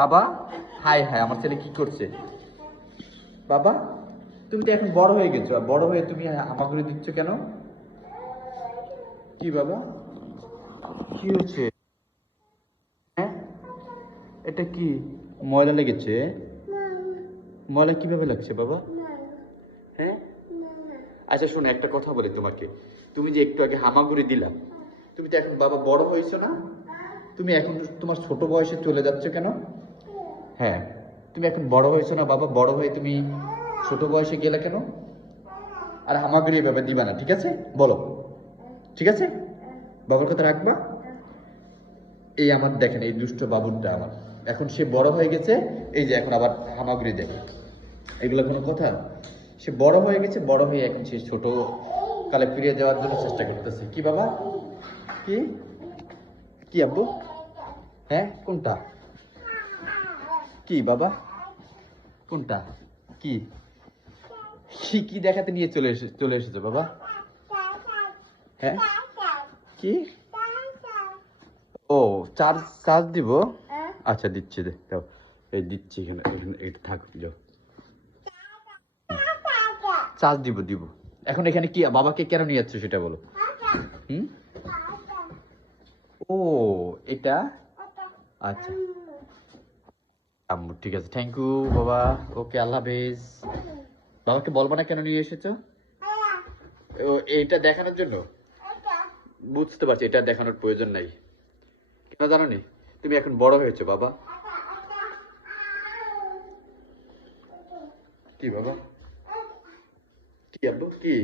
বাবা, high high, আমার ছেলে কি করছে? বাবা, তুমি তো এখন বড় হয়ে গেছো, আর বড় হয়ে তুমি হামাগুড়ি দিচ্ছ কেন? কি বাবা, কি হচ্ছে? হ্যাঁ, এটা কি? ময়লা লেগেছে? ময়লা কিভাবে লাগছে বাবা? হ্যাঁ, আচ্ছা শোনো, একটা কথা বলি তোমাকে। তুমি যে একটু আগে হামাগুড়ি দিলা, তুমি তো এখন বাবা বড় হয়েছো না? তুমি এখন তোমার ছোট বয়সে চলে যাচ্ছ কেন? হ্যাঁ, তুমি এখন বড় হয়েছো না বাবা, বড় হয়ে তুমি ছোট বয়সে গেলে কেন? আর হামাগুড়ি এভাবে দিবা না, ঠিক আছে? বলো, ঠিক আছে? বাবার কথা রাখবা। এই আমার দেখেন, এই দুষ্ট বাবুরটা আমার, এখন সে বড় হয়ে গেছে, এই যে এখন আবার হামাগুড়ি দেখে, এগুলো কোনো কথা? সে বড় হয়ে গেছে, বড় হয়ে এখন সে ছোট কালে ফিরে যাওয়ার জন্য চেষ্টা করতেছে। কি বাবা, কি? কি আব্বু? হ্যাঁ, কোনটা? কি বাবা, কোনটা? কি? কি কি দেখাতে নিয়ে চলে এসেছো বাবা? হ্যাঁ, কি? ও, চার্জ চার্জ দিব? আচ্ছা দিচ্ছি, দাও। এই দিচ্ছি, এখানে এখানে এটা থাক, যাও। চার্জ দিব দিব। এখন এখানে কি বাবাকে কেন নিয়ে যাচ্ছ সেটা বলো। হুম? ও, এটা? আচ্ছা আম্মু, ঠিক আছে, থ্যাংক ইউ বাবা। ওকে, আল্লাহ হাফেজ। বাবাকে বলবো না কেন নিয়ে এসেছো? ও, এইটা দেখানোর জন্য? বুঝতে পারছি, এটা দেখানোর প্রয়োজন নাই। কেন জানো নি? তুমি এখন বড় হয়েছো বাবা। কি বাবা? কি আব্বু, কি?